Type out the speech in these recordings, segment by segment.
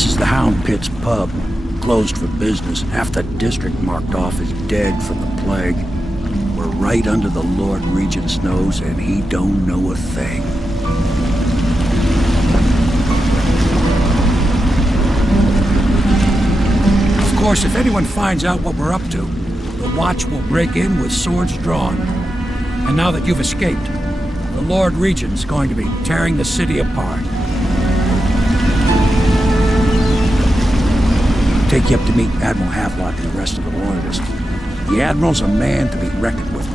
This is the Hound Pit's pub. Closed for business. Half the district marked off as dead from the plague. We're right under the Lord Regent's nose, and he don't know a thing. Of course, if anyone finds out what we're up to, the Watch will break in with swords drawn. And now that you've escaped, the Lord Regent's going to be tearing the city apart. Take you up to meet Admiral Havelock and the rest of the Loyalists. The Admiral's a man to be reckoned with.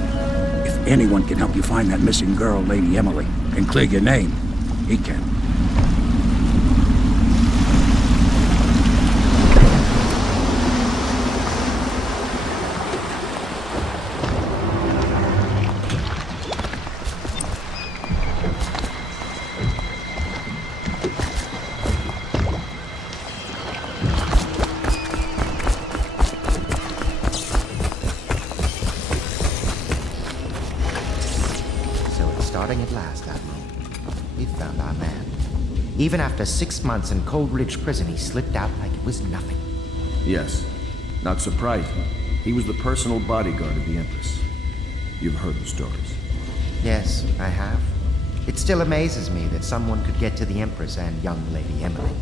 If anyone can help you find that missing girl, Lady Emily, and clear your name, he can. Starting at last, Admiral. We've found our man. Even after 6 months in Cold Ridge Prison, he slipped out like it was nothing. Yes. Not surprising. He was the personal bodyguard of the Empress. You've heard the stories. Yes, I have. It still amazes me that someone could get to the Empress and young Lady Emily.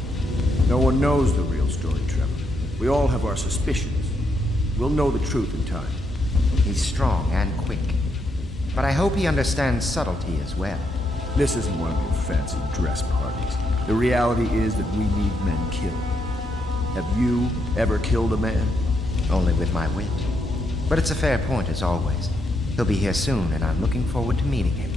No one knows the real story, Trevor. We all have our suspicions. We'll know the truth in time. He's strong and quick. But I hope he understands subtlety as well. This isn't one of your fancy dress parties. The reality is that we need men killed. Have you ever killed a man? Only with my wit. But it's a fair point as always. He'll be here soon, and I'm looking forward to meeting him.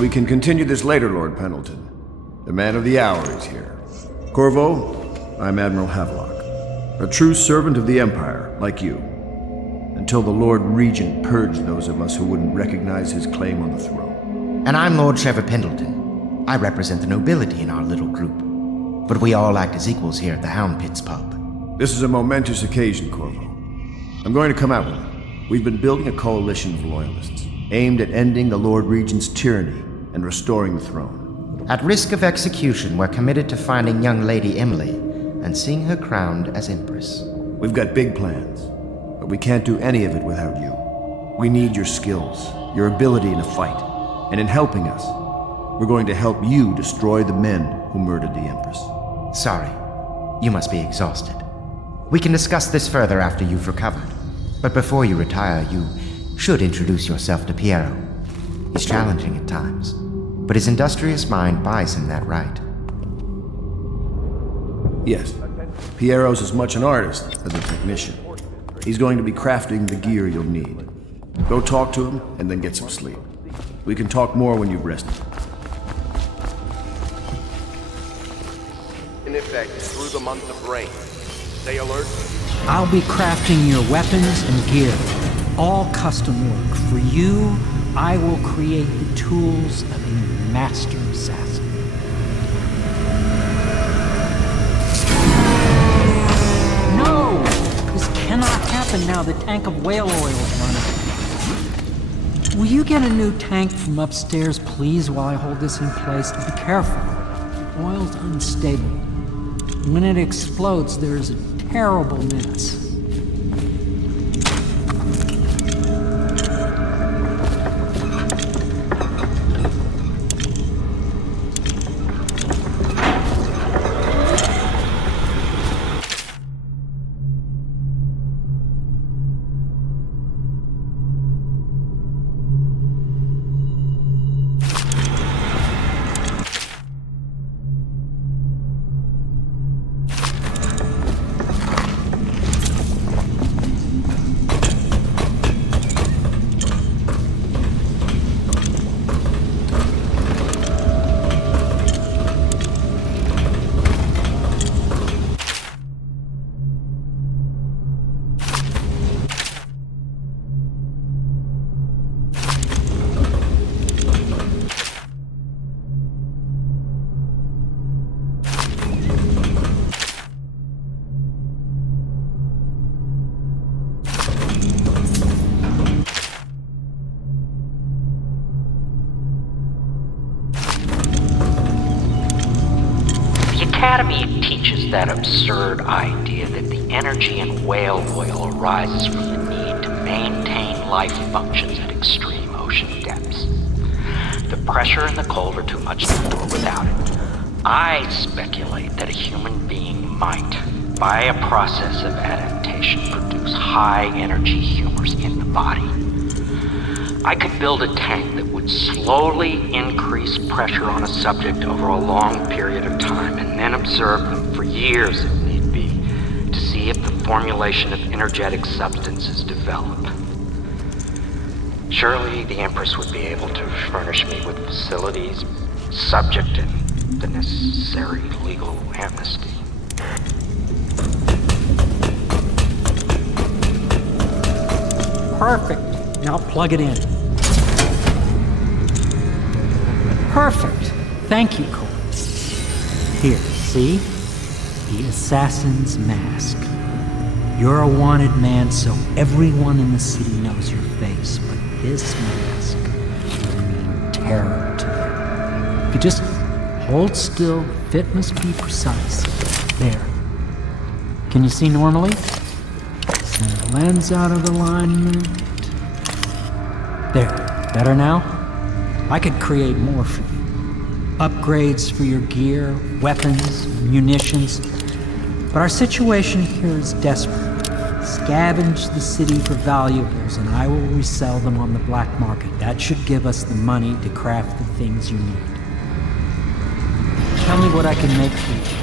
We can continue this later, Lord Pendleton. The man of the hour is here. Corvo, I'm Admiral Havelock. A true servant of the Empire, like you. Until the Lord Regent purged those of us who wouldn't recognize his claim on the throne. And I'm Lord Trevor Pendleton. I represent the nobility in our little group. But we all act as equals here at the Hound Pit's pub. This is a momentous occasion, Corvo. I'm going to come out with it. We've been building a coalition of loyalists, aimed at ending the Lord Regent's tyranny and restoring the throne. At risk of execution, we're committed to finding young Lady Emily and seeing her crowned as Empress. We've got big plans, but we can't do any of it without you. We need your skills, your ability in a fight, and in helping us, we're going to help you destroy the men who murdered the Empress. Sorry, you must be exhausted. We can discuss this further after you've recovered. But before you retire, you should introduce yourself to Piero. He's challenging at times, but his industrious mind buys him that right. Yes, Piero's as much an artist as a technician. He's going to be crafting the gear you'll need. Go talk to him, and then get some sleep. We can talk more when you've rested. In effect, through the month of rain. Stay alert. I'll be crafting your weapons and gear. All custom work. For you, I will create the tools of a master assassin. No! This cannot happen now the tank of whale oil is running. Will you get a new tank from upstairs, please, while I hold this in place? Be careful. The oil's unstable. When it explodes, there's a terrible mess. Academy teaches that absurd idea that the energy in whale oil arises from the need to maintain life functions at extreme ocean depths. The pressure and the cold are too much to endure without it. I speculate that a human being might, by a process of adaptation, produce high-energy humors in the body. I could build a tank that would slowly increase pressure on a subject over a long period of time and then observe them for years if need be to see if the formulation of energetic substances develop. Surely the Empress would be able to furnish me with facilities, subject and the necessary legal amnesty. Perfect. Now plug it in. Perfect. Thank you, Cole. Here, see? The assassin's mask. You're a wanted man, so everyone in the city knows your face, but this mask will mean terror to them. If you just hold still, fit must be precise. There. Can you see normally? Send the lens out of alignment. There. Better now? I could create more for you. Upgrades for your gear, weapons, munitions. But our situation here is desperate. Scavenge the city for valuables and I will resell them on the black market. That should give us the money to craft the things you need. Tell me what I can make for you.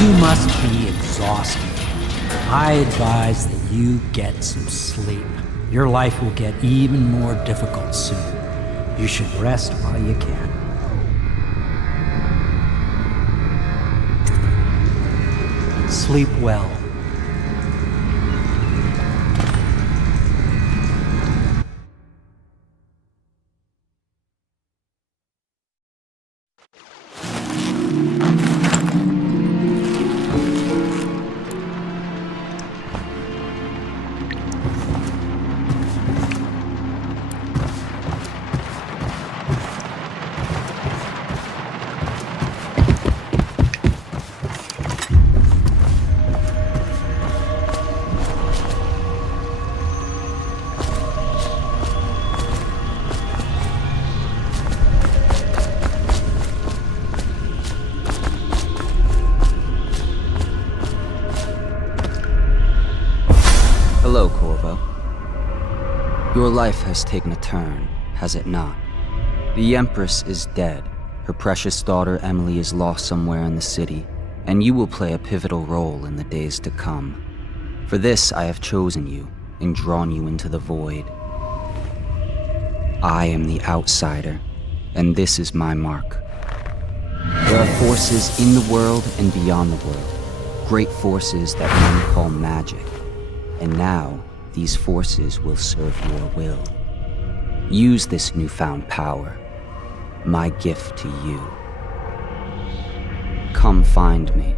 You must be exhausted. I advise that you get some sleep. Your life will get even more difficult soon. You should rest while you can. Sleep well. Hello, Corvo. Your life has taken a turn, has it not? The Empress is dead. Her precious daughter Emily is lost somewhere in the city, and you will play a pivotal role in the days to come. For this, I have chosen you and drawn you into the void. I am the outsider, and this is my mark. There are forces in the world and beyond the world, great forces that men call magic. And now, these forces will serve your will. Use this newfound power, my gift to you. Come find me.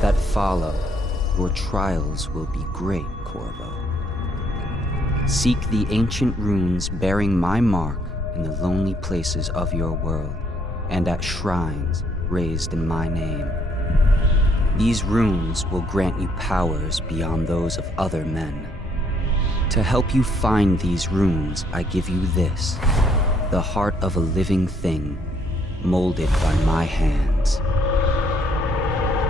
that follow, your trials will be great, Corvo. Seek the ancient runes bearing my mark in the lonely places of your world, and at shrines raised in my name. These runes will grant you powers beyond those of other men. To help you find these runes, I give you this, the heart of a living thing, molded by my hands.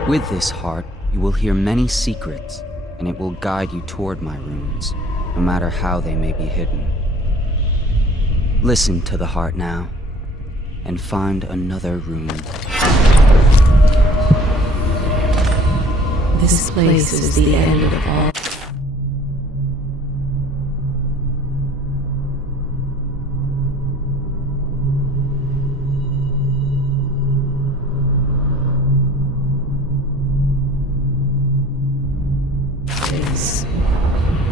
With this heart, you will hear many secrets, and it will guide you toward my runes, no matter how they may be hidden. Listen to the heart now, and find another rune. This place is the end of all.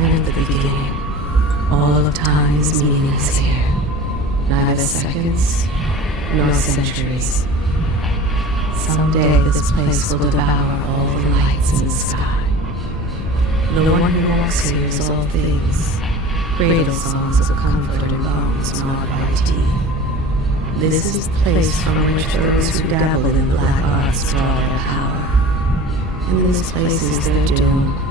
And the beginning. All of time is meaningless here. Neither seconds nor centuries. Someday this place will devour all the lights in the sky. The one who walks here is all things. Cradle songs of comfort and bones marred by teeth. This is the place from which those who dabble in black arts draw their power. And this place is their doom.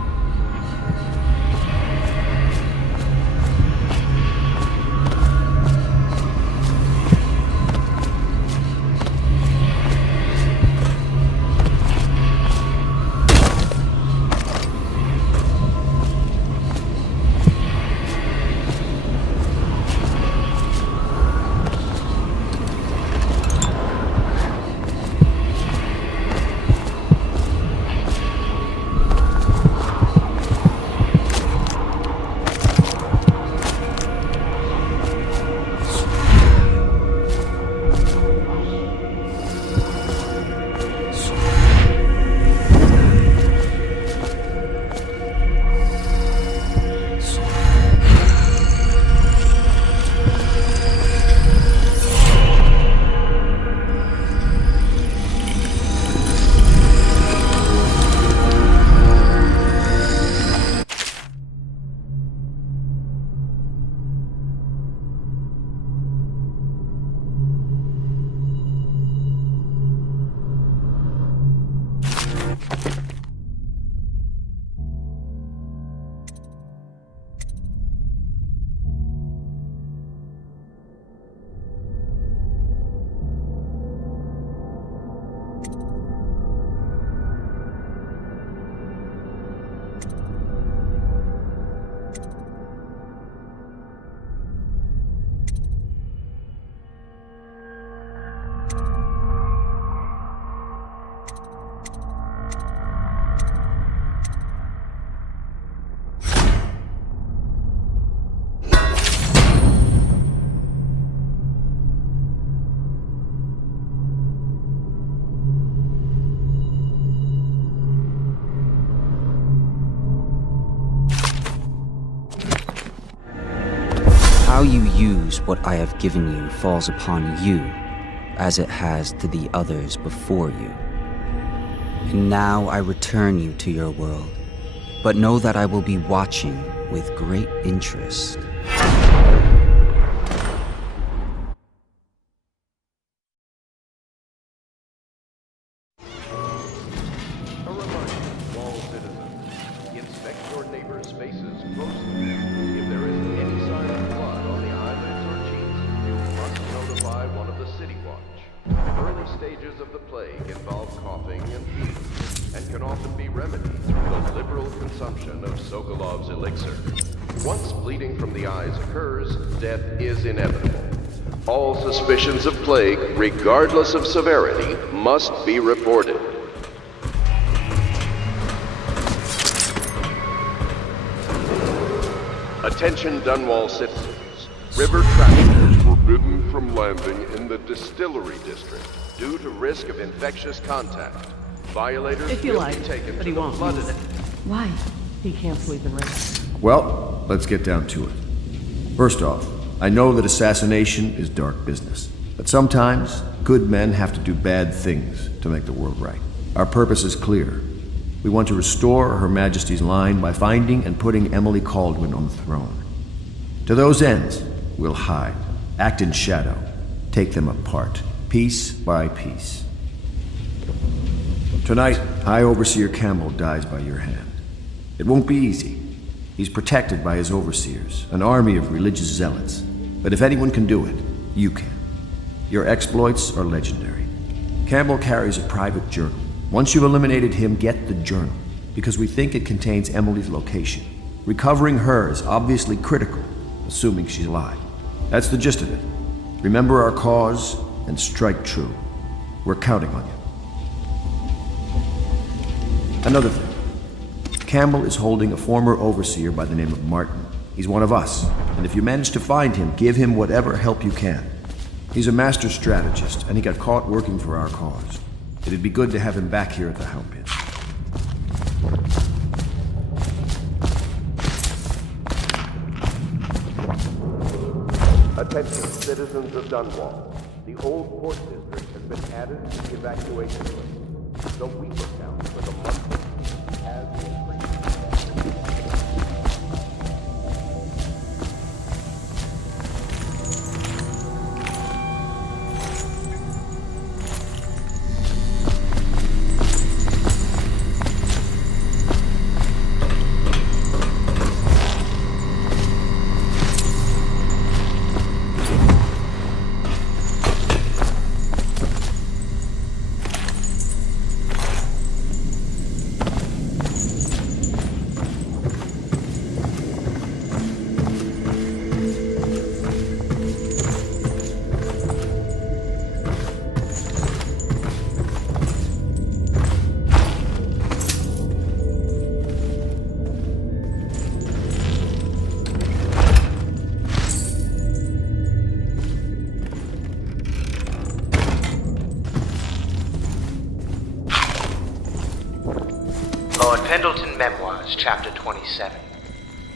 How you use what I have given you falls upon you, as it has to the others before you. And now I return you to your world, but know that I will be watching with great interest. A reminder to all citizens, inspect your neighbors' faces closely. If there is any sign of blood on the eyelids or cheeks, you must notify one of the City Watch. Early stages of the plague involve coughing and fever, and can often be remedied through the liberal consumption of Sokolov's elixir. Once bleeding from the eyes occurs, death is inevitable. All suspicions of plague, regardless of severity, must be reported. Attention Dunwall citizens. River traffic is forbidden from landing in the distillery district due to risk of infectious contact. Violators If you will like, be taken but to he the won't flooded. use it. Why? He can't sleep in rain. Well, let's get down to it. First off, I know that assassination is dark business, but sometimes good men have to do bad things to make the world right. Our purpose is clear. We want to restore Her Majesty's line by finding and putting Emily Kaldwin on the throne. To those ends, we'll hide, act in shadow, take them apart, piece by piece. Tonight, High Overseer Campbell dies by your hand. It won't be easy. He's protected by his overseers, an army of religious zealots. But if anyone can do it, you can. Your exploits are legendary. Campbell carries a private journal. Once you've eliminated him, get the journal, because we think it contains Emily's location. Recovering her is obviously critical, assuming she's alive. That's the gist of it. Remember our cause and strike true. We're counting on you. Another thing. Campbell is holding a former overseer by the name of Martin. He's one of us, and if you manage to find him, give him whatever help you can. He's a master strategist, and he got caught working for our cause. It'd be good to have him back here at the Howl Pit. Attention, citizens of Dunwall. The old port district has been added to the evacuation list. The weaver count for the month has increased. Pendleton Memoirs, Chapter 27.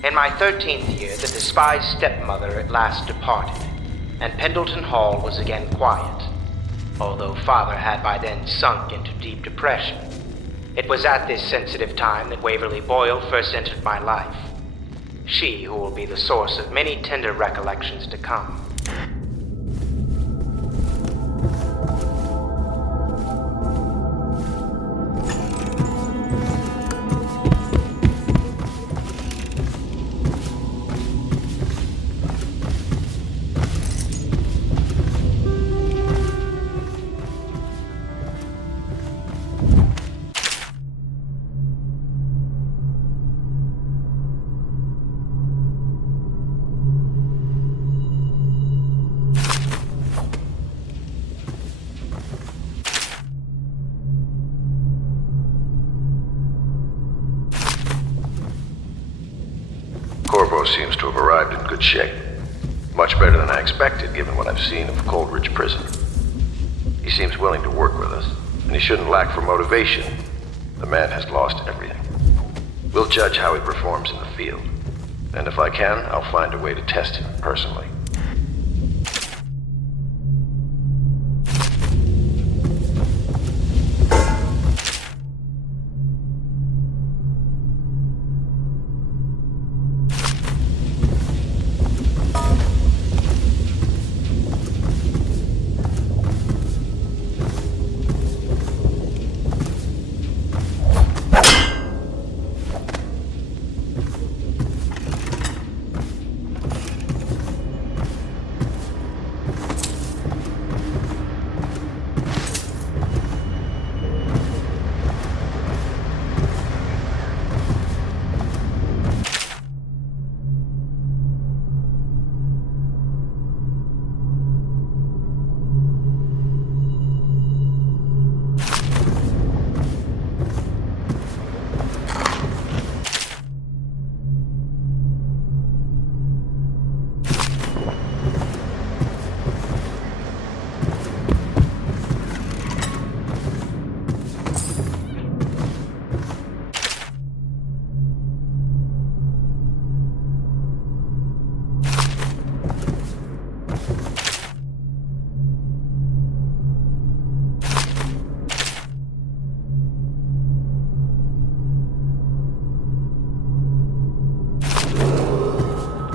In my 13th year, the despised stepmother at last departed, and Pendleton Hall was again quiet, although Father had by then sunk into deep depression. It was at this sensitive time that Waverly Boyle first entered my life. She who will be the source of many tender recollections to come. Seems to have arrived in good shape. Much better than I expected, given what I've seen of Coldridge Prison. He seems willing to work with us, and he shouldn't lack for motivation. The man has lost everything. We'll judge how he performs in the field, and if I can, I'll find a way to test him personally.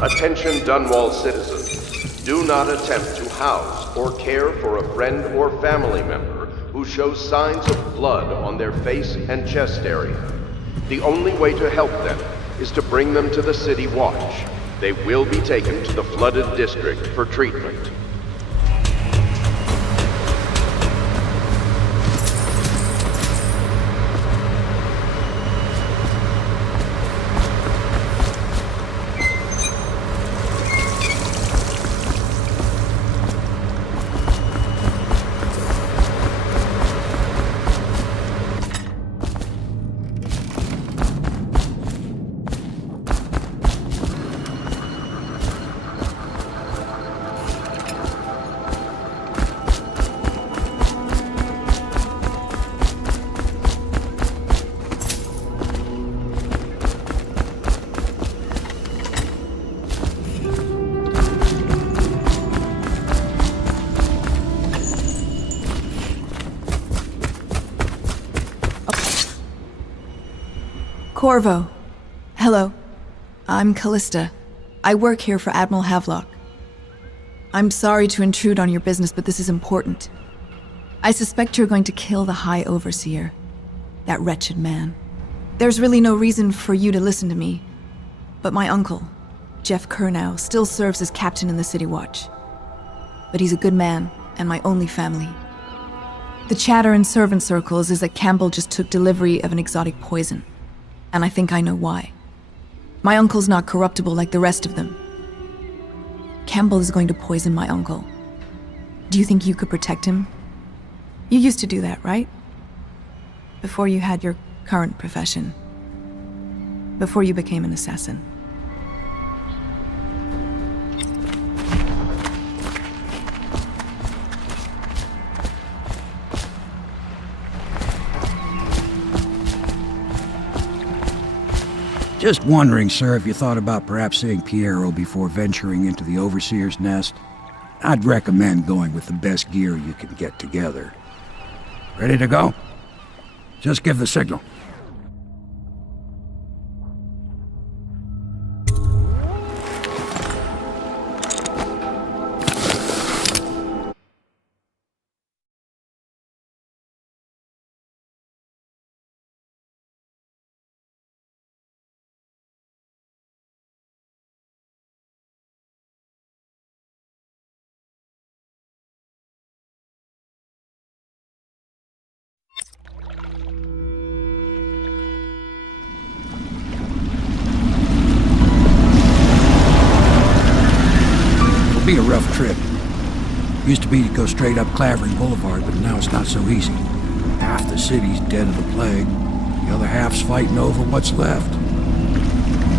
Attention Dunwall citizens. Do not attempt to house or care for a friend or family member who shows signs of blood on their face and chest area. The only way to help them is to bring them to the City Watch. They will be taken to the flooded district for treatment. Corvo. Hello. I'm Callista. I work here for Admiral Havelock. I'm sorry to intrude on your business, but this is important. I suspect you're going to kill the High Overseer. That wretched man. There's really no reason for you to listen to me, but my uncle, Jeff Kernow, still serves as captain in the City Watch. But he's a good man, and my only family. The chatter in servant circles is that Campbell just took delivery of an exotic poison. And I think I know why. My uncle's not corruptible like the rest of them. Campbell is going to poison my uncle. Do you think you could protect him? You used to do that, right? Before you had your current profession. Before you became an assassin. Just wondering, sir, if you thought about perhaps seeing Piero before venturing into the Overseer's nest. I'd recommend going with the best gear you can get together. Ready to go? Just give the signal. Be a rough trip. Used to be to go straight up Clavering Boulevard, but now it's not so easy. Half the city's dead of the plague. The other half's fighting over what's left.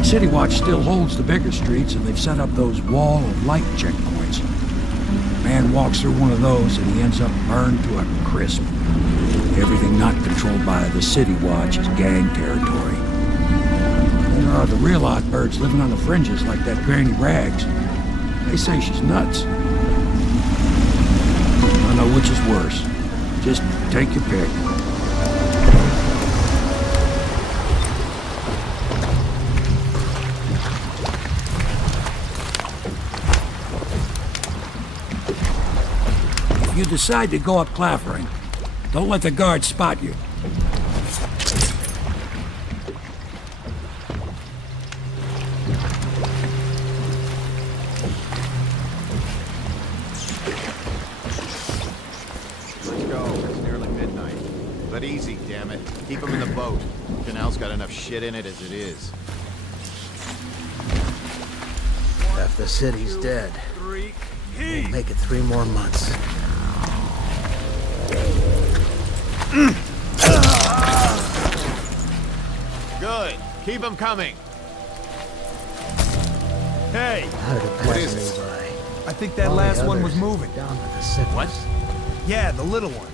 City Watch still holds the bigger streets, and they've set up those wall of light checkpoints. A man walks through one of those, and he ends up burned to a crisp. Everything not controlled by the City Watch is gang territory. There are the real odd birds living on the fringes like that Granny Rags. They say she's nuts. I don't know which is worse. Just take your pick. If you decide to go up Clavering, don't let the guards spot you. Easy, damn it. Keep him in the boat. Canal's got enough shit in it as it is. Half the city's dead. We'll make it 3 more months. Good. Keep him coming. Hey! How did it What pass is me it? by? I think that All the last one others was moving. Down to the sickness. What? Yeah, the little one.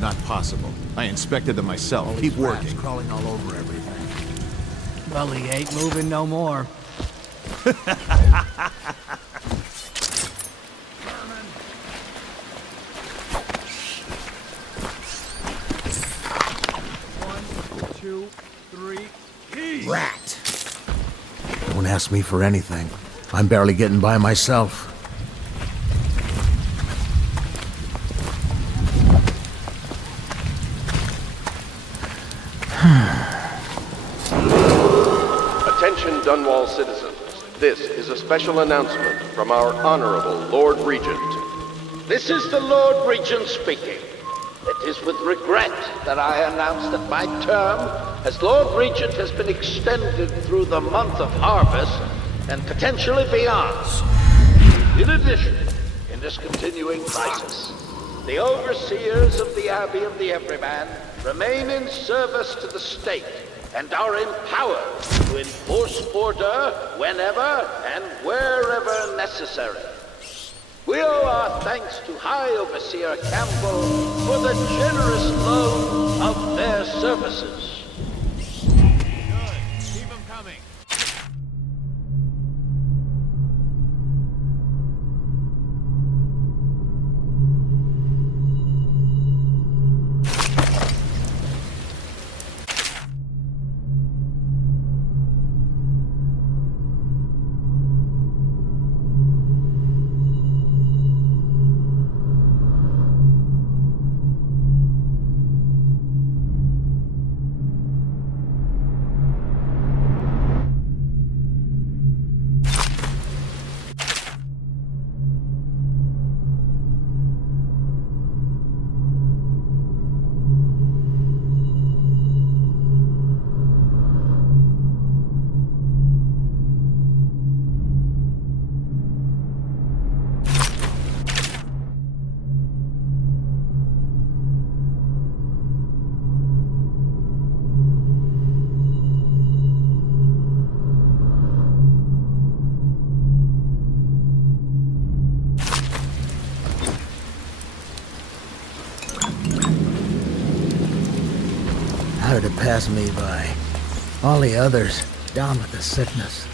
Not possible. I inspected them myself. All Keep these rats working. crawling all over everything. Well, he ain't moving no more. One, two, three, Rat! Don't ask me for anything. I'm barely getting by myself. Attention Dunwall citizens. This is a special announcement from our Honorable Lord Regent. This is the Lord Regent speaking. It is with regret that I announce that my term as Lord Regent has been extended through the month of harvest and potentially beyond. In addition, in this continuing crisis, the overseers of the Abbey of the Everyman remain in service to the state and are empowered to enforce order whenever and wherever necessary. We owe our thanks to High Overseer Campbell for the generous loan of their services. Good. Keep them coming. How did it pass me by? All the others down with the sickness.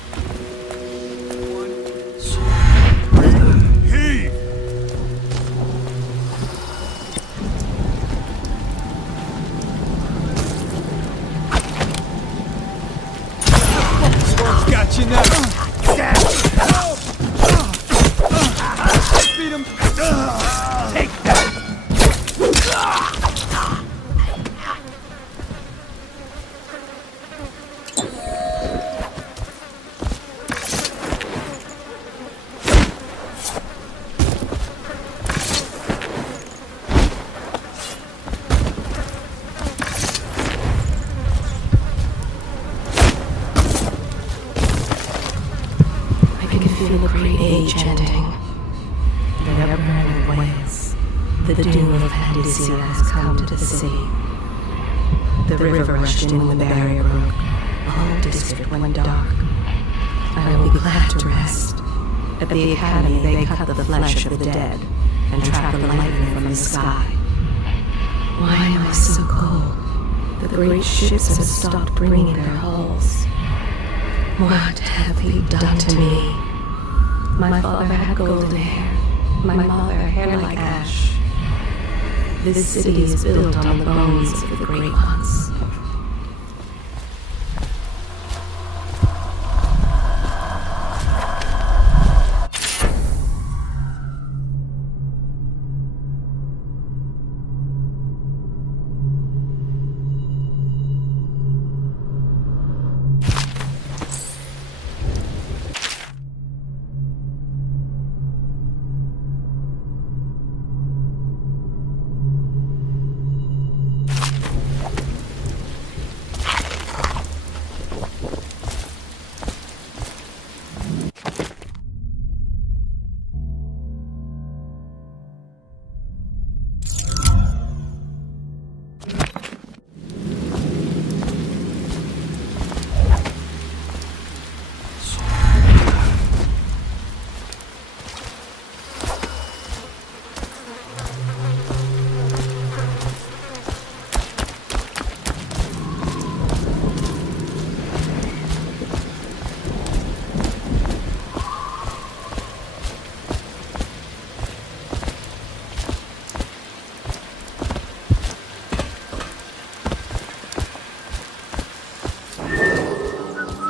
Got you now. Beat him. Take that. Feel the great age ending. Their burning wails. The doom of Panacea has come to the sea. The river rushed in when the barrier broke. The whole district went dark. I will be glad to rest. At the academy they cut the flesh of the dead and trap the lightning from the sky. Why am I so cold? The great ships have stopped bringing their hulls. What have you done to me? My father had golden hair, my mother hair like ash. This city is built on the bones of the great ones.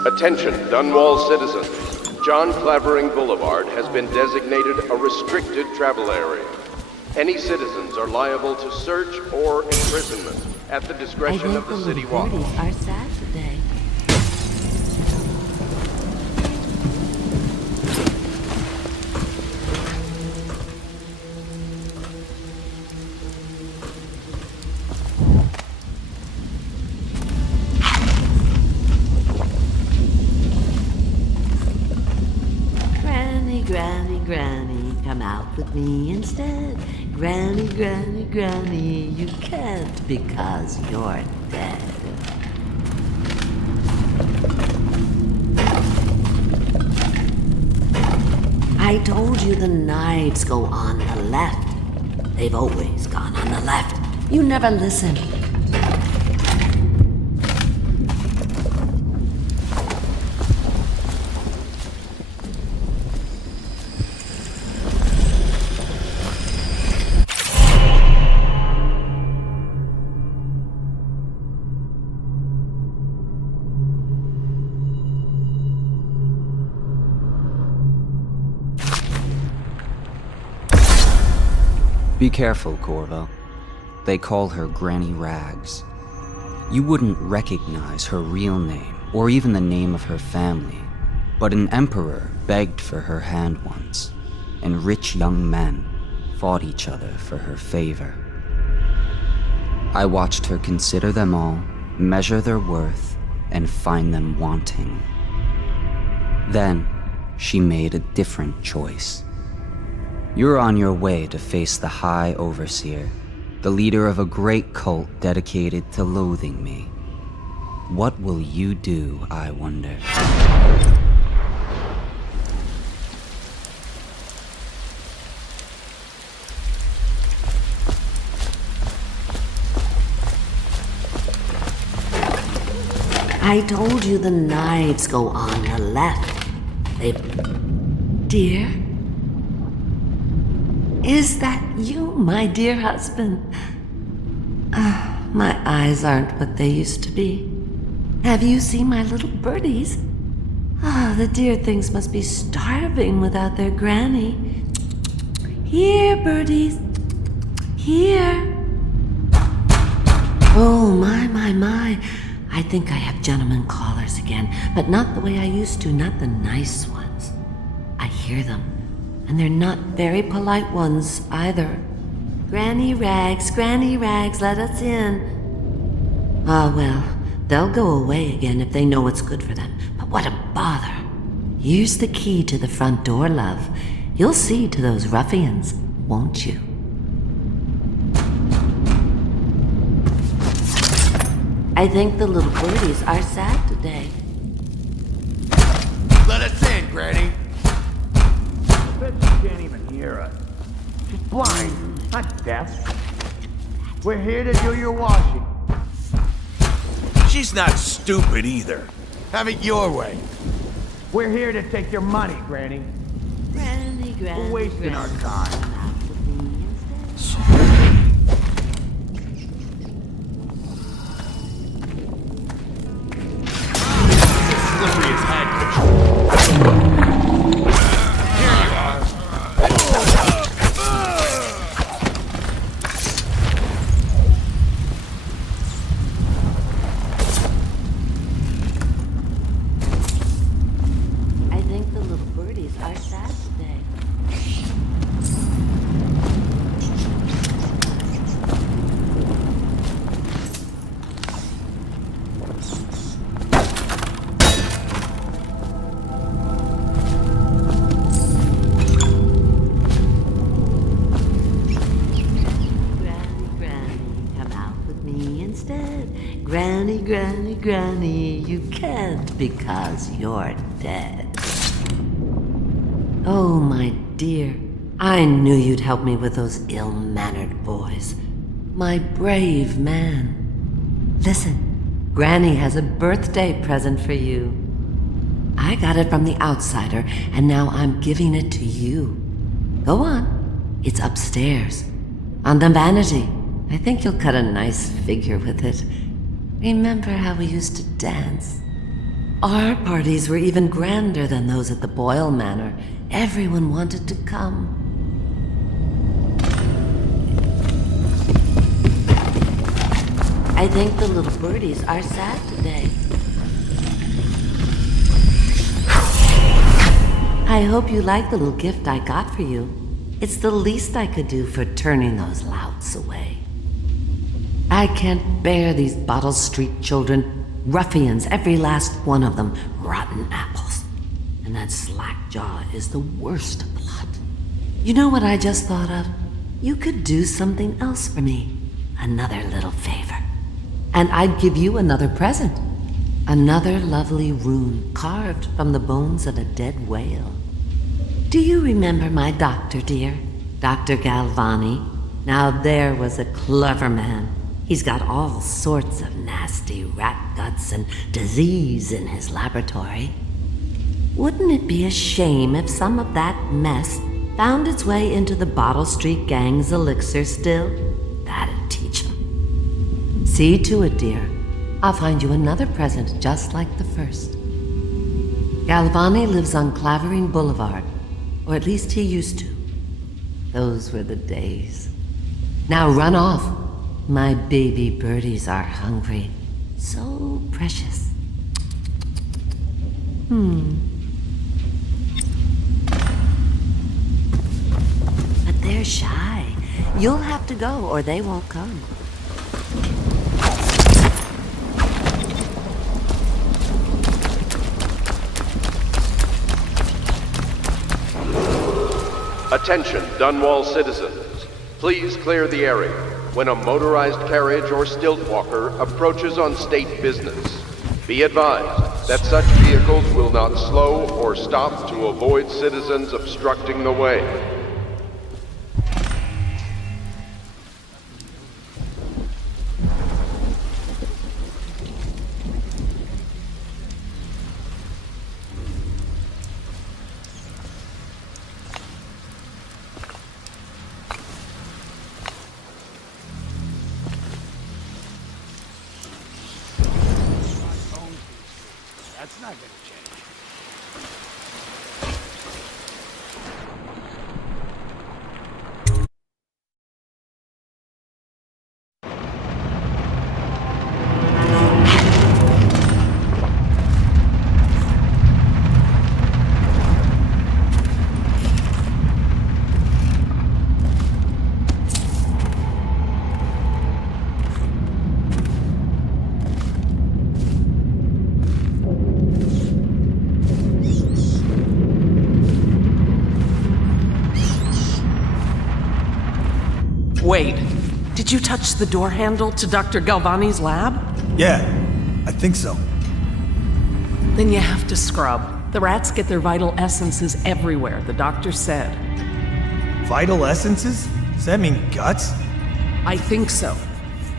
Attention, Dunwall citizens. John Clavering Boulevard has been designated a restricted travel area. Any citizens are liable to search or imprisonment at the discretion of the city watch. Are sad today. Granny, come out with me instead. Granny, you can't because you're dead. I told you the knives go on the left. They've always gone on the left. You never listen. Be careful, Corvo. They call her Granny Rags. You wouldn't recognize her real name, or even the name of her family, but an emperor begged for her hand once, and rich young men fought each other for her favor. I watched her consider them all, measure their worth, and find them wanting. Then, she made a different choice. You're on your way to face the High Overseer, the leader of a great cult dedicated to loathing me. What will you do, I wonder? I told you the knives go on the left. They... Dear? Is that you, my dear husband? My eyes aren't what they used to be. Have you seen my little birdies? The dear things must be starving without their granny. Here, birdies. Here. Oh, my. I think I have gentlemen callers again, but not the way I used to, not the nice ones. I hear them. And they're not very polite ones, either. Granny Rags, let us in. Ah, well, they'll go away again if they know what's good for them. But what a bother. Here's the key to the front door, love. You'll see to those ruffians, won't you? I think the little birdies are sad today. Let us in, Granny. Bet she can't even hear us. She's blind, not deaf. We're here to do your washing. She's not stupid either. Have it your way. We're here to take your money, Granny. Granny, We're wasting our time. Slippery as head. I think the little birdies are sad today. Granny, come out with me instead. Granny, you can't because you're dead. Oh, my dear, I knew you'd help me with those ill-mannered boys. My brave man. Listen, Granny has a birthday present for you. I got it from the outsider, and now I'm giving it to you. Go on. It's upstairs. On the vanity. I think you'll cut a nice figure with it. Remember how we used to dance? Our parties were even grander than those at the Boyle Manor. Everyone wanted to come. I think the little birdies are sad today. I hope you like the little gift I got for you. It's the least I could do for turning those louts away. I can't bear these Bottle Street children. Ruffians, every last one of them. Rotten apples. And that slack-jaw is the worst of the lot. You know what I just thought of? You could do something else for me. Another little favor. And I'd give you another present. Another lovely rune carved from the bones of a dead whale. Do you remember my doctor, dear? Dr. Galvani? Now there was a clever man. He's got all sorts of nasty rat guts and disease in his laboratory. Wouldn't it be a shame if some of that mess found its way into the Bottle Street Gang's elixir still? That'd teach him. See to it, dear. I'll find you another present just like the first. Galvani lives on Clavering Boulevard, or at least he used to. Those were the days. Now run off. My baby birdies are hungry. So precious. But they're shy. You'll have to go or they won't come. Attention, Dunwall citizens. Please clear the area when a motorized carriage or stilt walker approaches on state business. Be advised that such vehicles will not slow or stop to avoid citizens obstructing the way. That's not gonna change. Wait, did you touch the door handle to Dr. Galvani's lab? Yeah, I think so. Then you have to scrub. The rats get their vital essences everywhere, the doctor said. Vital essences? Does that mean guts? I think so.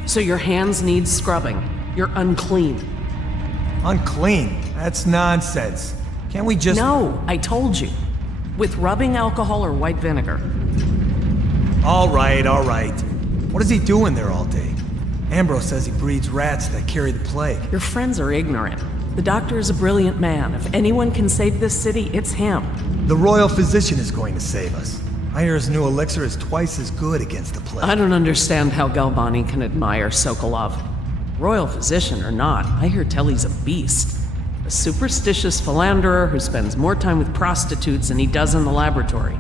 So your hands need scrubbing. You're unclean. Unclean? That's nonsense. Can't we just... No, I told you. With rubbing alcohol or white vinegar. All right. What is he doing there all day? Ambrose says he breeds rats that carry the plague. Your friends are ignorant. The doctor is a brilliant man. If anyone can save this city, it's him. The royal physician is going to save us. I hear his new elixir is twice as good against the plague. I don't understand how Galvani can admire Sokolov. Royal physician or not, I hear tell he's a beast. A superstitious philanderer who spends more time with prostitutes than he does in the laboratory.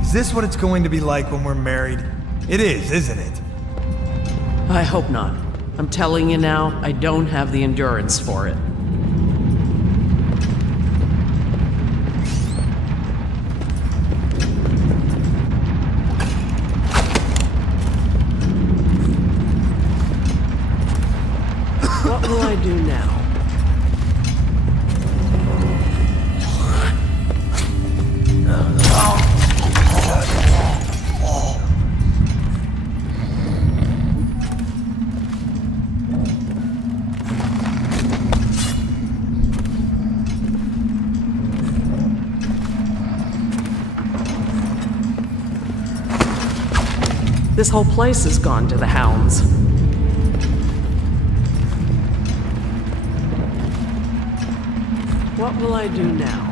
Is this what it's going to be like when we're married? It is, isn't it? I hope not. I'm telling you now, I don't have the endurance for it. What will I do now? This whole place has gone to the hounds. What will I do now?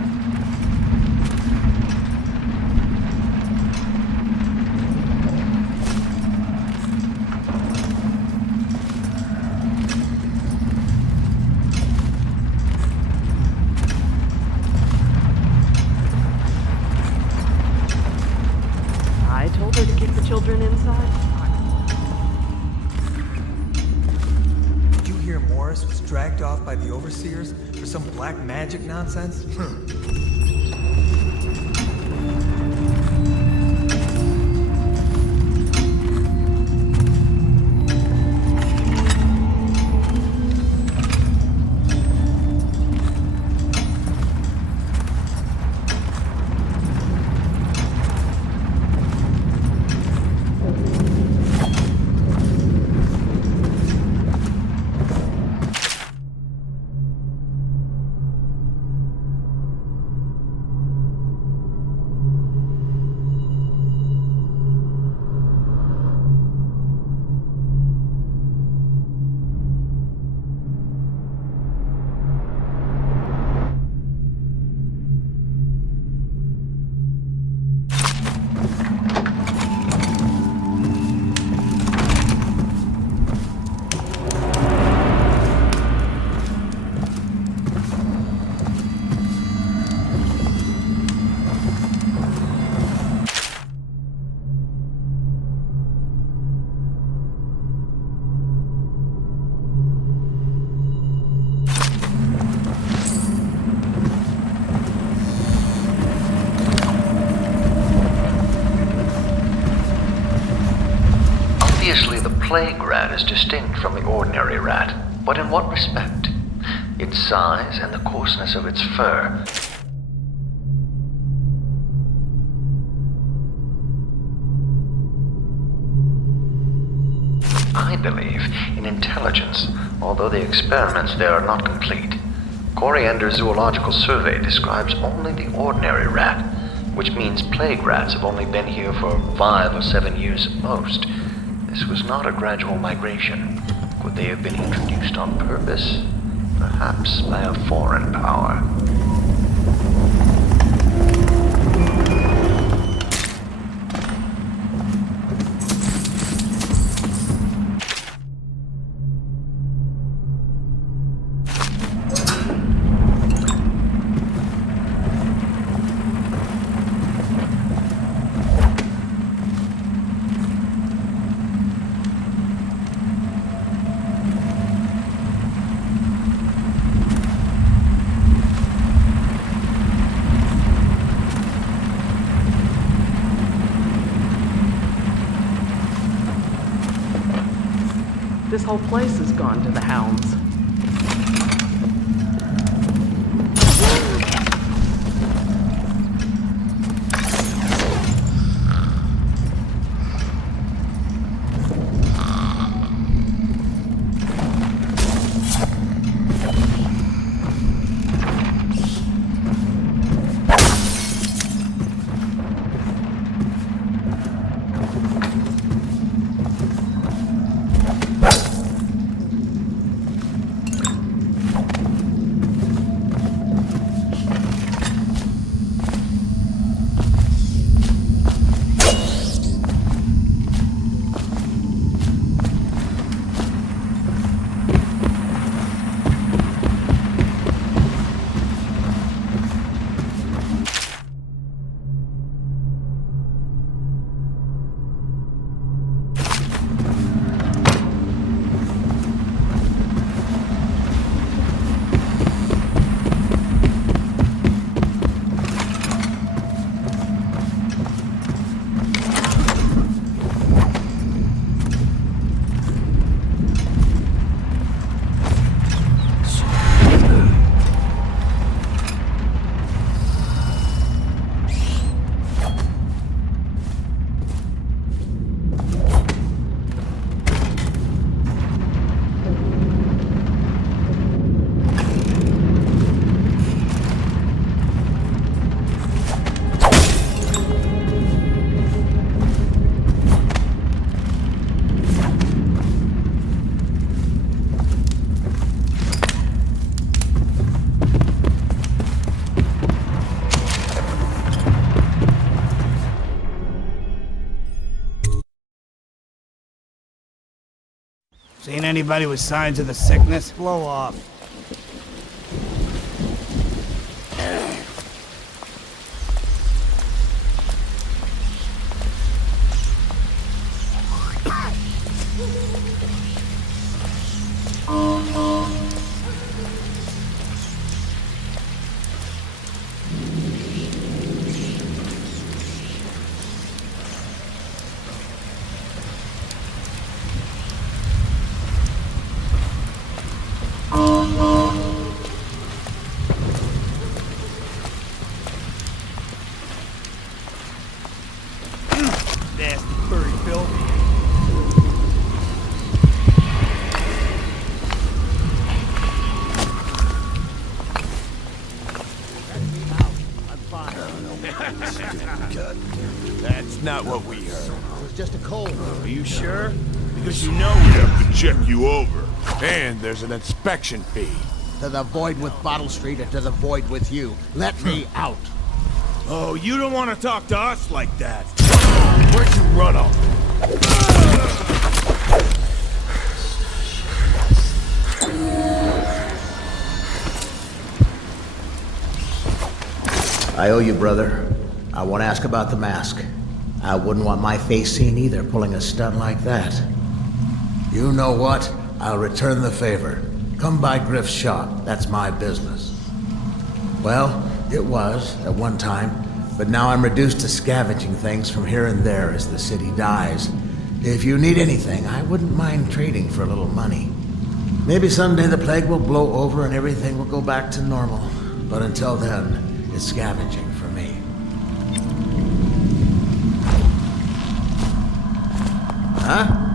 I told her to kick the children inside. Did you hear Morris was dragged off by the overseers for some black magic nonsense? Obviously, the plague rat is distinct from the ordinary rat, but in what respect? Its size and the coarseness of its fur. I believe in intelligence, although the experiments there are not complete. Coriander's zoological survey describes only the ordinary rat, which means plague rats have only been here for 5 or 7 years at most. This was not a gradual migration. Could they have been introduced on purpose? Perhaps by a foreign power. This whole place has gone to the hounds. Seen anybody with signs of the sickness? Blow off. Nasty furry filth. That's not what we heard. It was just a cold. Are you sure? Because you We know have to check you over. And there's an inspection fee. To the void with Bottle Street and to the void with you. Let me out. Oh, you don't want to talk to us like that. Where'd you run off? I owe you, brother. I won't ask about the mask. I wouldn't want my face seen either, pulling a stunt like that. You know what? I'll return the favor. Come by Griff's shop. That's my business. Well, it was, at one time, but now I'm reduced to scavenging things from here and there as the city dies. If you need anything, I wouldn't mind trading for a little money. Maybe someday the plague will blow over and everything will go back to normal. But until then, it's scavenging for me. Huh?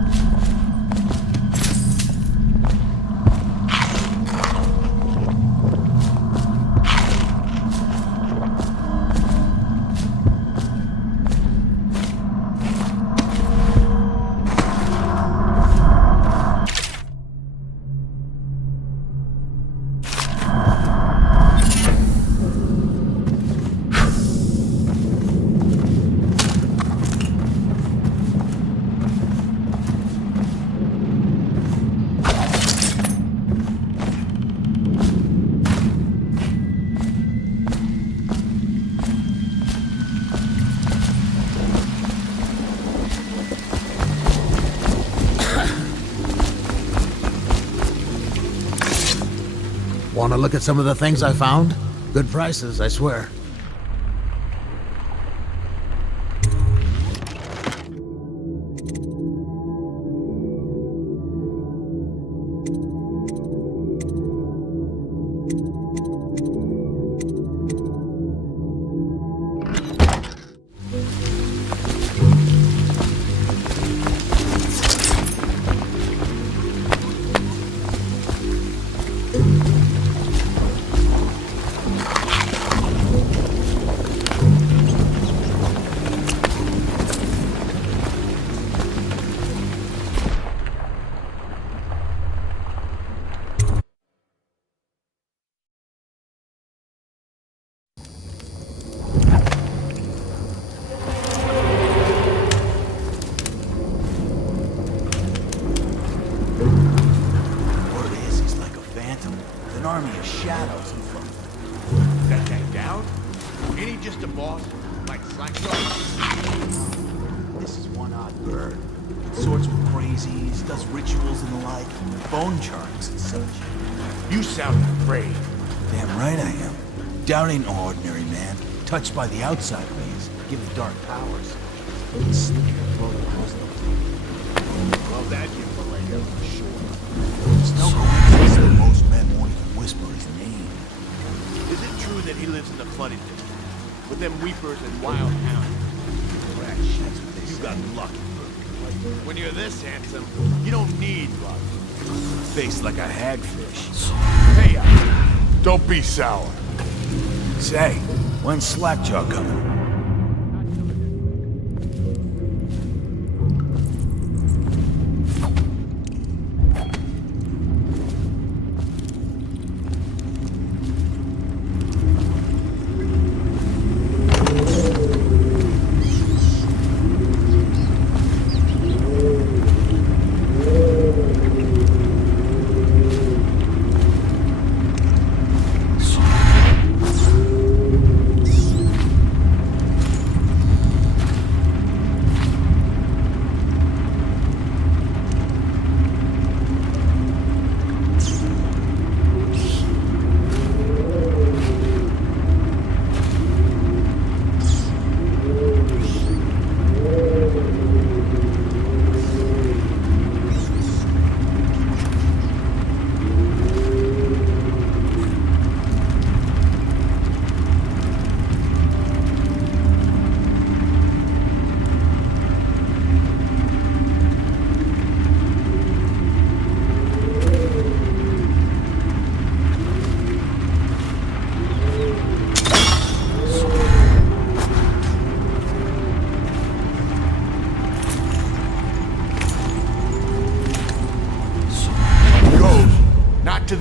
Want to look at some of the things I found? Good prices, I swear. Army of shadows in front. That guy down? Ain't he just a boss? Like Slackjaw? This is one odd bird. It sorts with crazies, does rituals and the like, bone charms and such. You sound afraid. Damn right I am. Doubt ain't no ordinary man. Touched by the outside ways, given dark powers. Slip your throat across the Well, that gives a leg up for sure. It's no coincidence that most men won't even whisper his name. Is it true that he lives in the flooded district? With them weepers and wild hounds? Rat shit's what they You say. got lucky. When you're this handsome, you don't need luck. Face like a hagfish. Hey, Don't be sour. Say, when's Slackjaw coming?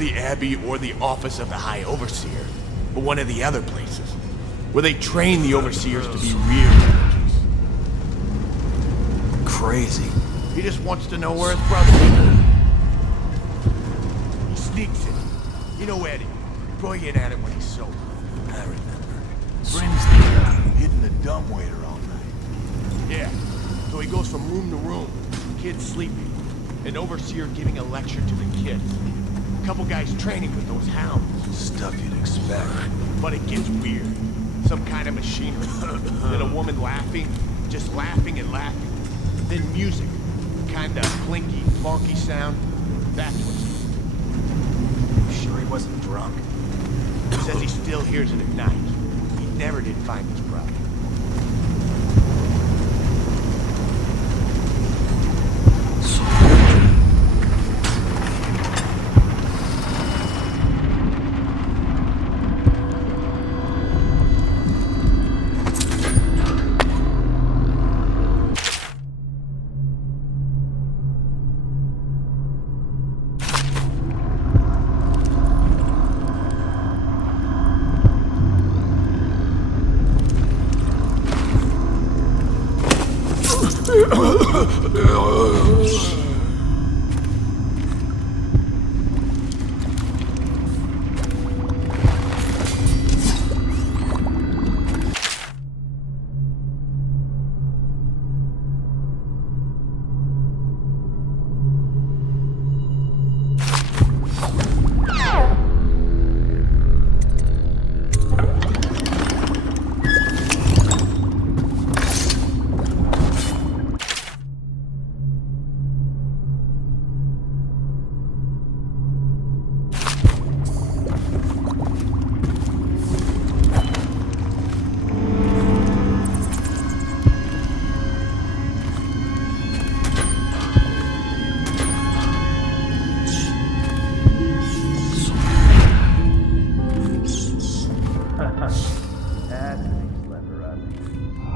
the Abbey or the office of the High Overseer, but one of the other places, where they train the Overseers to be real managers. Crazy. He just wants to know where his brother is. He sneaks in. You know Eddie. Probably get at it when he's sober. I remember. Friends hitting the dumbwaiter all night. Yeah. So he goes from room to room, kids sleeping, an overseer giving a lecture to the kids. A couple guys training with those hounds. Stuff you'd expect. But it gets weird. Some kind of machinery. Then a woman laughing, just laughing and laughing. Then music. Kinda clinky, plonky sound. That's what's... Sure he wasn't drunk? He says he still hears it at night. He never did find his brother.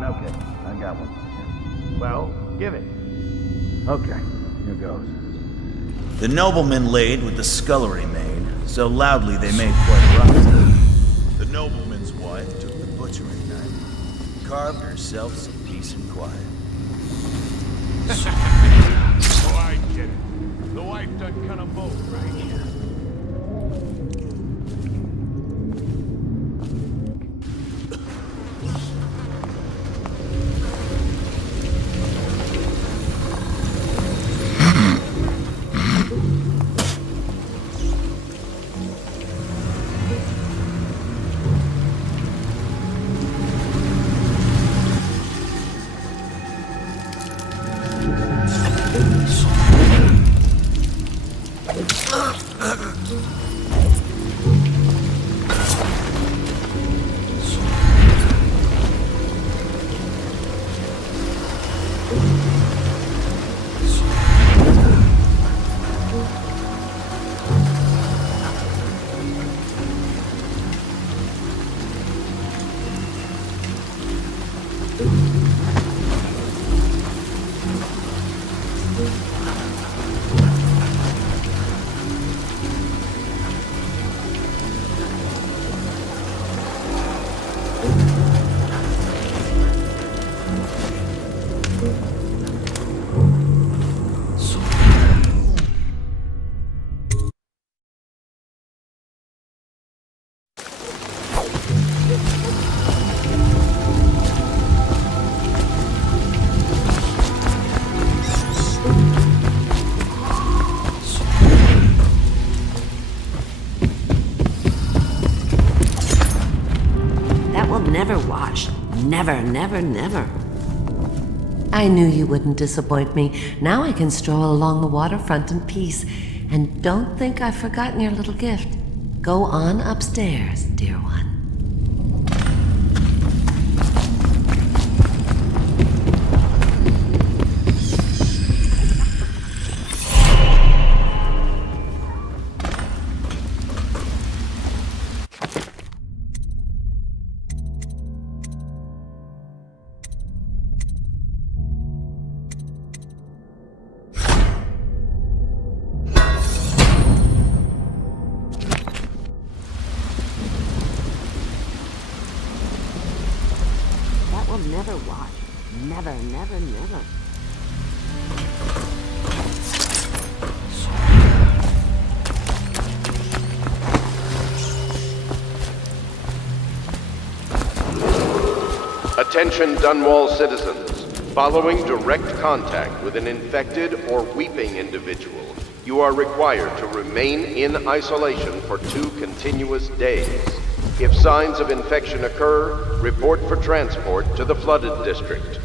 Okay, I got one. Well, give it. Okay, here goes. The nobleman laid with the scullery maid, so loudly they made quite rough. The nobleman's wife took the butchering knife, carved herself some peace and quiet. Oh, I get it. The wife done cut them both, right? Never wash. Never, never, never. I knew you wouldn't disappoint me. Now I can stroll along the waterfront in peace. And don't think I've forgotten your little gift. Go on upstairs, dear one. We'll never watch. Never, never, never. Attention Dunwall citizens. Following direct contact with an infected or weeping individual, you are required to remain in isolation for 2 continuous days. If signs of infection occur, report for transport to the flooded district.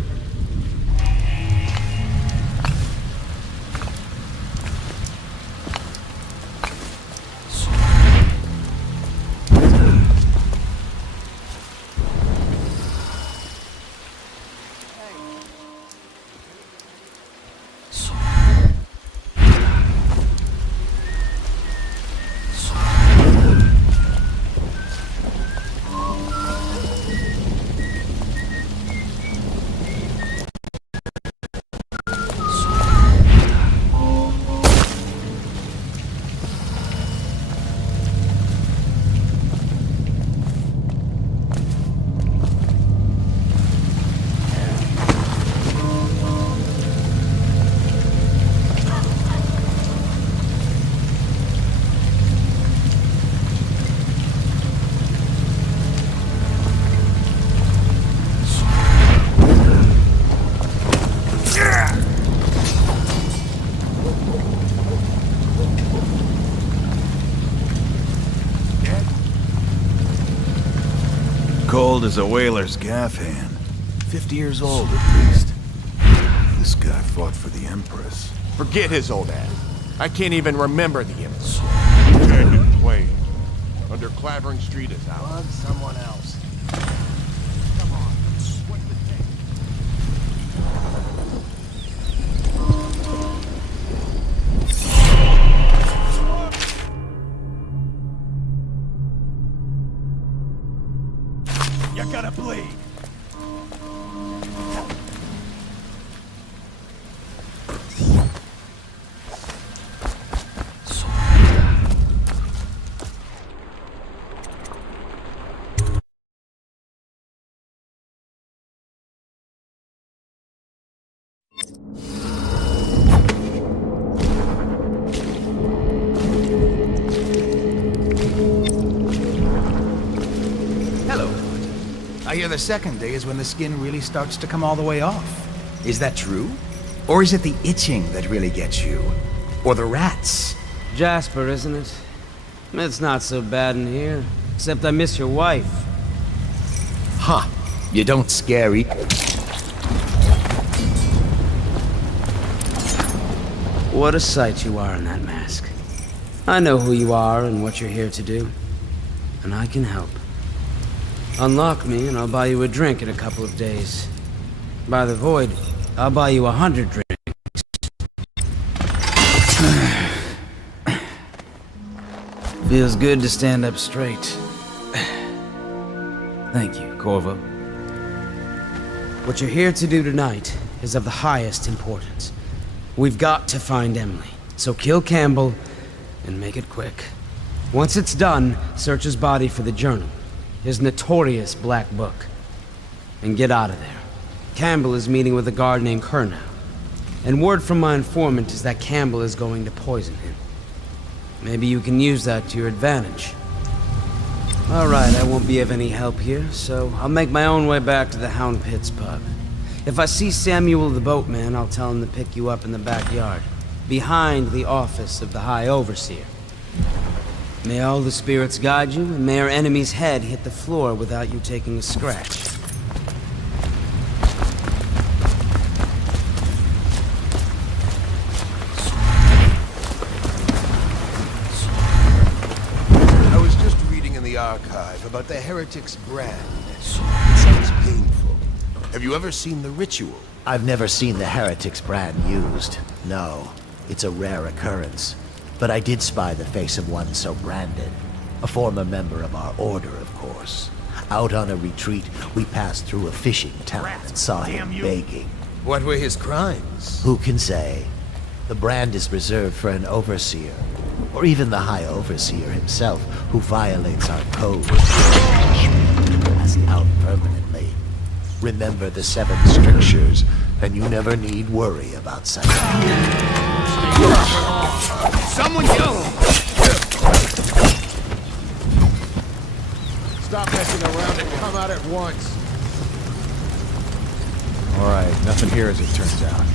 Cold as a whaler's gaff hand. 50 years old, at least. This guy fought for the Empress. Forget his old ass. I can't even remember the Empress. Lieutenant Plain. Under Clavering Street is out. Bug someone else. Come on. What's the date? You gotta bleed. I hear the second day is when the skin really starts to come all the way off. Is that true? Or is it the itching that really gets you? Or the rats? Jasper, isn't it? It's not so bad in here. Except I miss your wife. Huh. You don't scare e- What a sight you are in that mask. I know who you are and what you're here to do. And I can help. Unlock me and I'll buy you a drink in a couple of days. By the void, I'll buy you 100 drinks. Feels good to stand up straight. Thank you, Corvo. What you're here to do tonight is of the highest importance. We've got to find Emily, so kill Campbell and make it quick. Once it's done, search his body for the journal. His notorious black book. And get out of there. Campbell is meeting with a guard named Kernow. And word from my informant is that Campbell is going to poison him. Maybe you can use that to your advantage. Alright, I won't be of any help here, so I'll make my own way back to the Hound Pits pub. If I see Samuel the boatman, I'll tell him to pick you up in the backyard, behind the office of the High Overseer. May all the spirits guide you, and may our enemy's head hit the floor without you taking a scratch. I was just reading in the archive about the Heretic's brand. It sounds painful. Have you ever seen the ritual? I've never seen the Heretic's brand used. No, it's a rare occurrence. But I did spy the face of one so branded. A former member of our order, of course. Out on a retreat, we passed through a fishing town and saw him begging. What were his crimes? Who can say? The brand is reserved for an overseer, or even the High Overseer himself, who violates our code. Passed out permanently. Remember the 7 strictures, and you never need worry about sight. Someone yell! Stop messing around and come out at once. All right, nothing here as it turns out.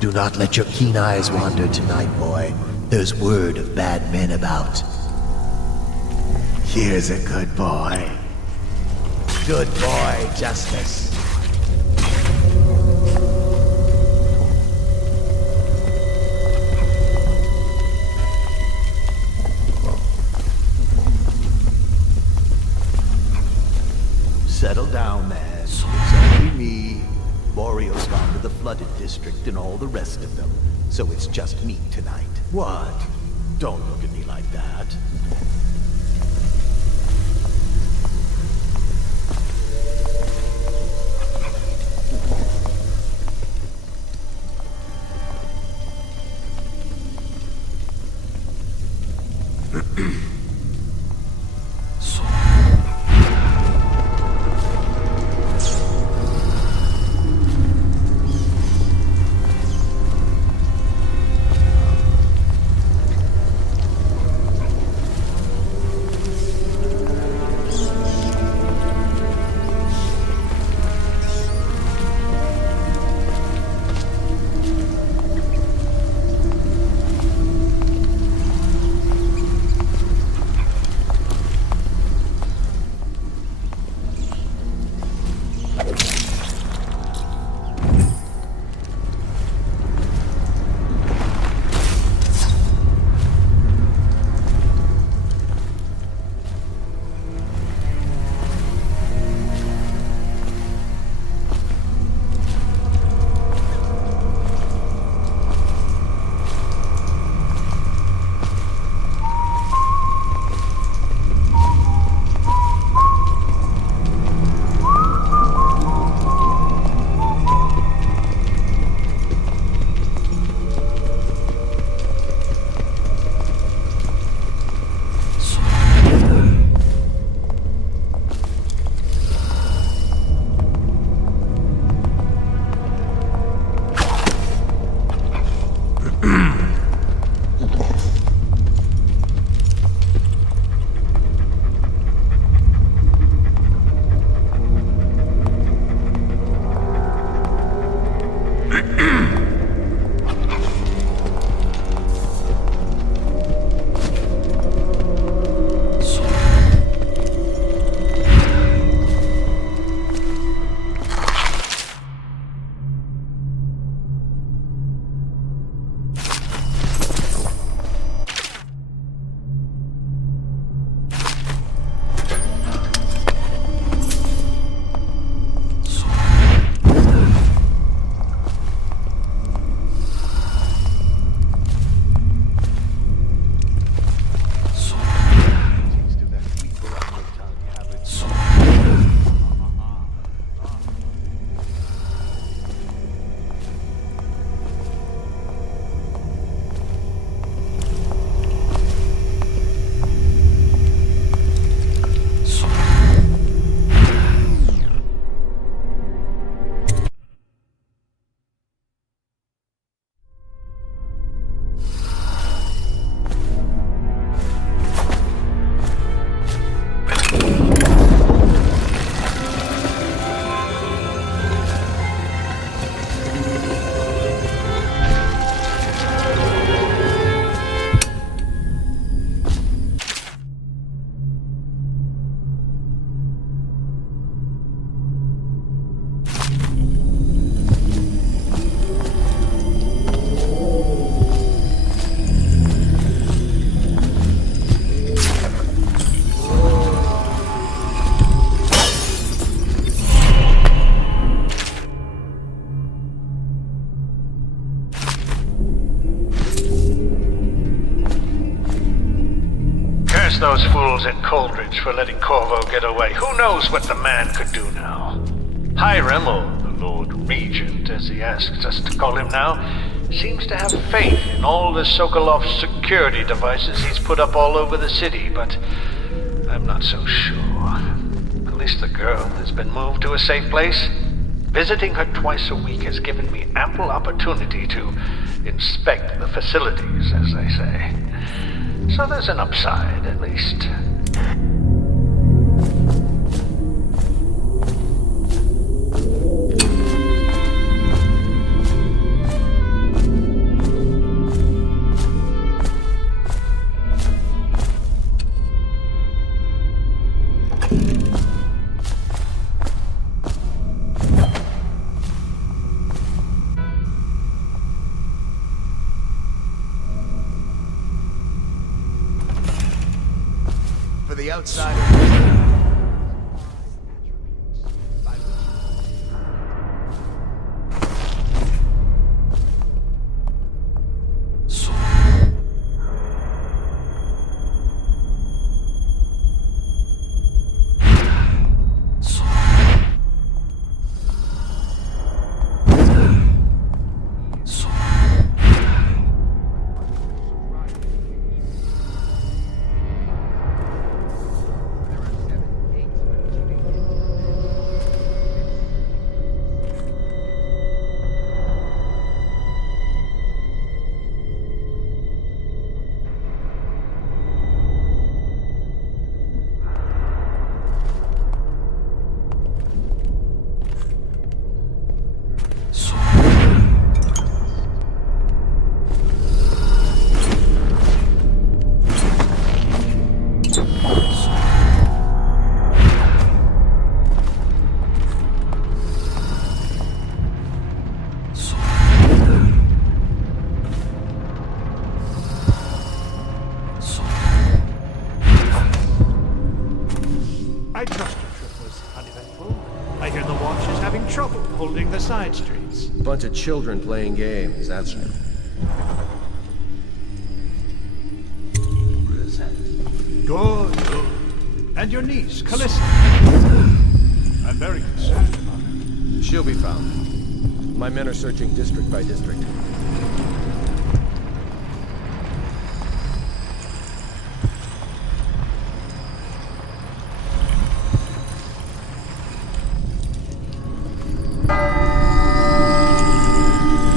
Do not let your keen eyes wander tonight, boy. There's word of bad men about. Here's a good boy. Good boy, Justice. Settle down, man. It's only me. Borio's gone to the flooded district and all the rest of them. So it's just me tonight. What? Don't look at me like that. those fools at Coldridge for letting Corvo get away. Who knows what the man could do now? Hiram, or the Lord Regent, as he asks us to call him now, seems to have faith in all the Sokolov security devices he's put up all over the city, but I'm not so sure. At least the girl has been moved to a safe place. Visiting her twice a week has given me ample opportunity to inspect the facilities, as they say. So there's an upside, at least. For the outsider. I trust your trip was uneventful. I hear the watch is having trouble holding the side streets. Bunch of children playing games, that's it. Good, good. And your niece, Callista. I'm very concerned about her. She'll be found. My men are searching district by district.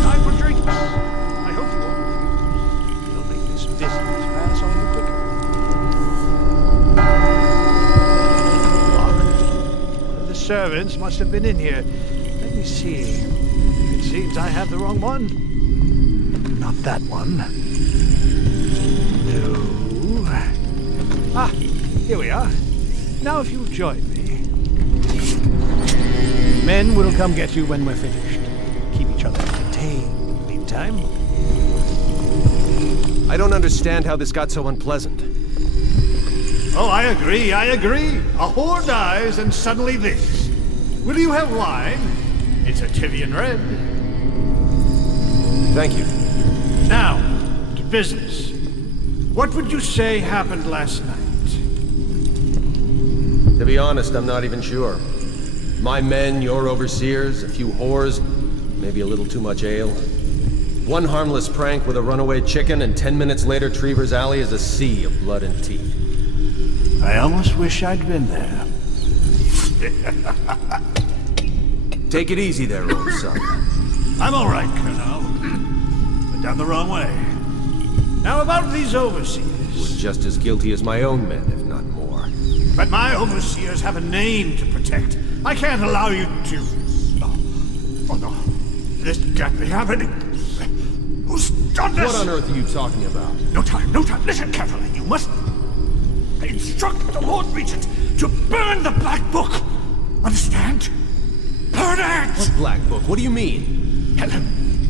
Time for drinks. I hope you won't refuse. It'll make this business pass on you quicker. One of the servants must have been in here. Let me see. It seems I have the wrong one. Not that one. No. Ah, here we are. Now if you'll join me. Men will come get you when we're finished. Keep each other entertained in the meantime. I don't understand how this got so unpleasant. Oh, I agree. A whore dies and suddenly this. Will you have wine? It's a Tivian red. Thank you. Now, to business. What would you say happened last night? To be honest, I'm not even sure. My men, your overseers, a few whores, maybe a little too much ale. One harmless prank with a runaway chicken, and 10 minutes later, Trevor's Alley is a sea of blood and teeth. I almost wish I'd been there. Take it easy there, old son. I'm all right, Colonel. But down the wrong way. Now about these overseers. Was just as guilty as my own men, if not more. But my overseers have a name to protect. I can't allow you to... Oh no. This can't be happening. Who's done this? What on earth are you talking about? No time. Listen carefully. You must... I instruct the Lord Regent to burn the Black Book. Understand? Burn it! What Black Book? What do you mean? Tell them.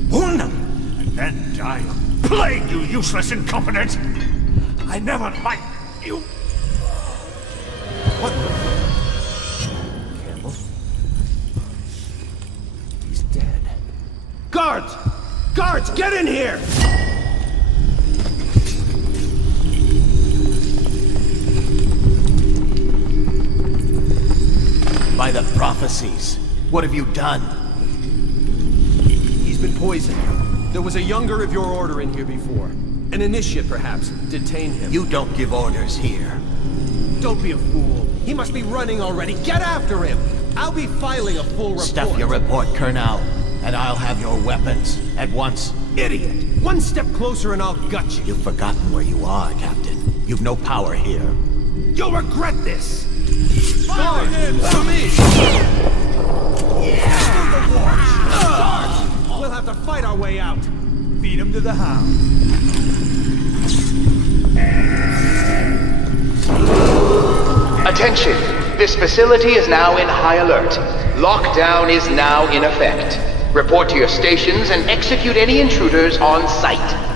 Warn them. And then I'll plague you, useless incompetent. I never liked you. What the... Campbell? He's dead. Guards! Guards, get in here! by the prophecies. What have you done? He's been poisoned. There was a younger of your order in here before. An initiate, perhaps. Detain him. You don't give orders here. Don't be a fool. He must be running already. Get after him! I'll be filing a full report. Stuff your report, Colonel, and I'll have your weapons at once. Idiot! One step closer and I'll gut you. You've forgotten where you are, Captain. You've no power here. You'll regret this! Fire him! To me! Charge! We'll have to fight our way out. Feed him to the hound. Attention! This facility is now in high alert. Lockdown is now in effect. Report to your stations and execute any intruders on sight.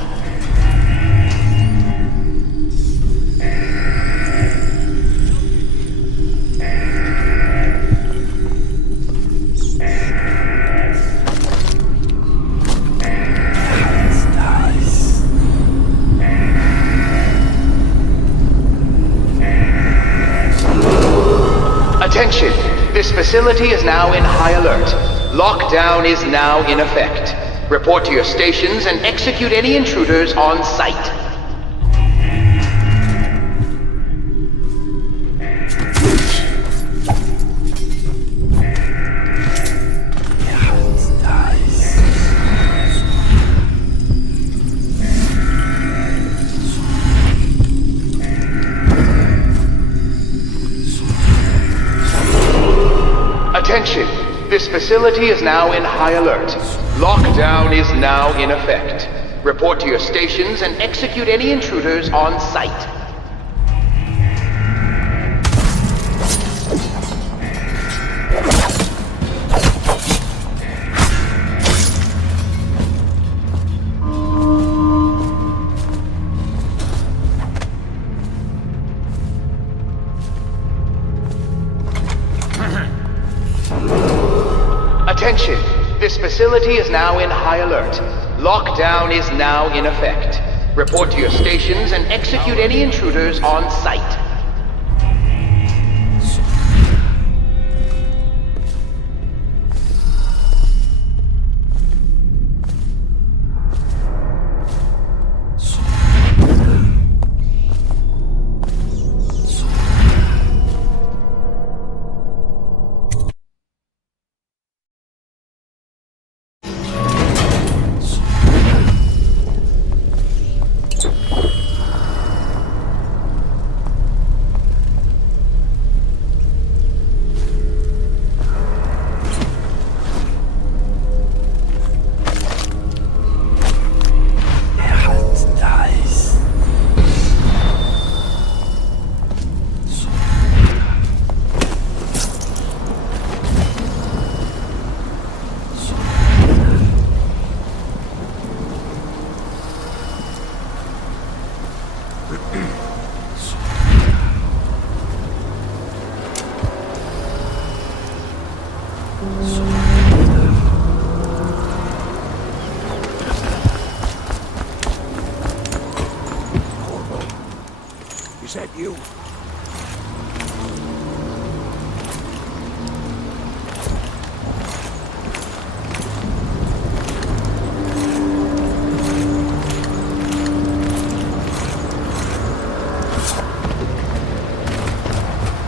Attention! This facility is now in high alert. Lockdown is now in effect. Report to your stations and execute any intruders on sight. Attention! This facility is now in high alert. Lockdown is now in effect. Report to your stations and execute any intruders on sight. Attention! This facility is now in high alert. Lockdown is now in effect. Report to your stations and execute any intruders on sight. Is that you?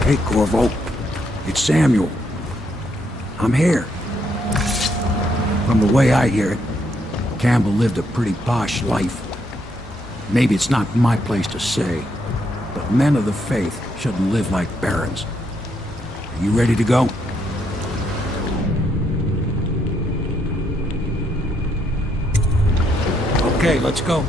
Hey, Corvo. It's Samuel. I'm here. From the way I hear it, Campbell lived a pretty posh life. Maybe it's not my place to say, but men of the faith shouldn't live like barons. Are you ready to go? Okay, let's go.